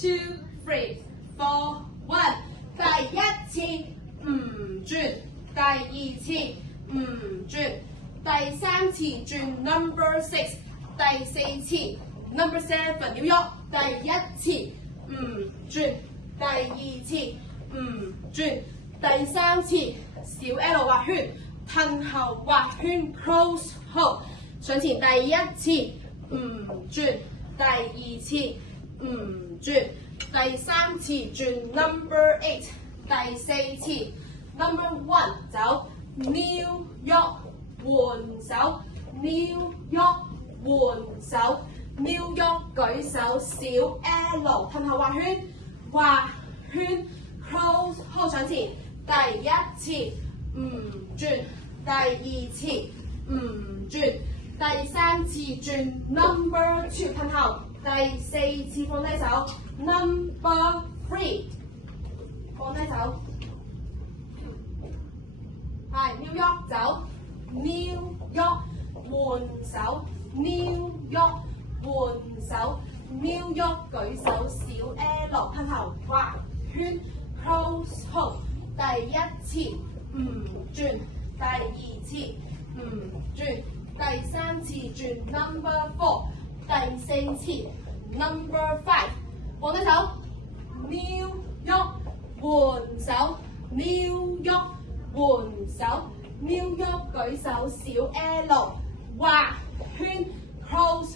two, three, four, one。第一次唔轉，第二次唔轉，第三次轉 number six， 第四次 number seven 要喐，第一次唔轉，第二次唔轉，第三次小 L 畫圈，褪後畫圈 close hold， 上前第一次唔轉，第二次唔轉，第三次轉 number eight， 第四次 number one 走 New 喐換手 New 喐換手 New 喐舉手小 L 褪後畫圈 close hold 上前，第一次唔轉，第二次唔轉，第三次轉 number two 褪後，第四次放低手 number three 放低手，係 New 喐走 New 喐換手 New 喐換手 New 喐舉手小 L 褪後畫圈 close hold， 第一次唔轉，第二次唔轉，第三次轉 number four， 第四次 number five， 放低手 New 喐換手 New 喐換手 New 喐舉手小 L 畫圈 close